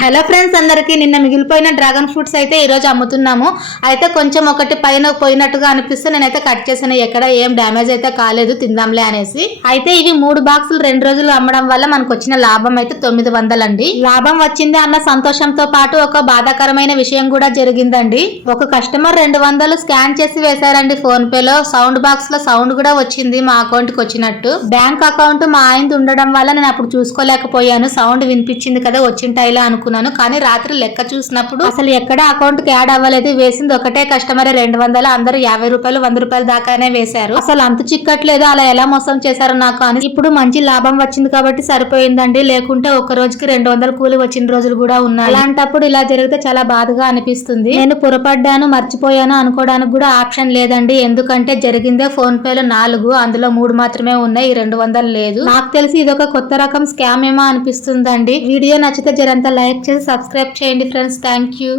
Hello friends, అందరికి నిన్న మిగిలిపోయిన డ్రాగన్ ఫ్రూట్స్ అయితే ఈ రోజు అమ్ముతున్నాము. అయితే కొంచెం ఒకటి పైన పోయినట్టుగా అనిపిస్తే నేనైతే కట్ చేసాను. ఎక్కడ ఏం డ్యామేజ్ అయితే కాలేదు, తిందాంలే అనేసి. అయితే ఇవి 3 బాక్సులు 2 రోజులు అమ్మడం వల్ల మనకు వచ్చిన లాభం అయితే 900 అండి. లాభం వచ్చింది అన్న సంతోషంతో పాటు ఒక బాధాకరమైన విషయం కూడా జరిగిందండి. ఒక కస్టమర్ 200 స్కాన్ చేసి వేశారండి ఫోన్ పే లో. సౌండ్ బాక్స్ లో సౌండ్ కూడా వచ్చింది మా అకౌంట్ కి వచ్చినట్టు. బ్యాంక్ అకౌంట్ మా ఆయనది ఉండడం వల్ల నేను అప్పుడు చూసుకోలేకపోయాను. సౌండ్ వినిపించింది కదా వచ్చింటాయిలా అనుకున్నాను. కానీ రాత్రి లెక్క చూసినప్పుడు అసలు ఎక్కడ అకౌంట్ కి యాడ్ అవ్వలేదు. వేసింది ఒకటే కస్టమర్ 200, అందరూ 50 రూపాయలు 100 రూపాయలు దాకానే వేశారు. అసలు అంత చిక్కట్లేదు, అలా ఎలా మోసం చేశారు నాకు అని. ఇప్పుడు మంచి లాభం వచ్చింది కాబట్టి సరిపోయిందండి. లేకుంటే ఒక రోజుకి 200 కూలి వచ్చిన రోజులు కూడా ఉన్నాయి. అలాంటప్పుడు ఇలా జరిగితే చాలా బాధగా అనిపిస్తుంది. నేను పొరపడ్డాను, మర్చిపోయాను అనుకోవడానికి కూడా ఆప్షన్ లేదండి. ఎందుకంటే జరిగిందే ఫోన్ పేలో 4, అందులో 3 మాత్రమే ఉన్నాయి, 200 లేదు. నాకు తెలిసి ఇది ఒక కొత్త రకం స్కామ్ ఏమో అనిపిస్తుందండి. వీడియో నచ్చితే జరంతా లైక్ చేసి సబ్స్క్రైబ్ చేయండి ఫ్రెండ్స్. Thank you.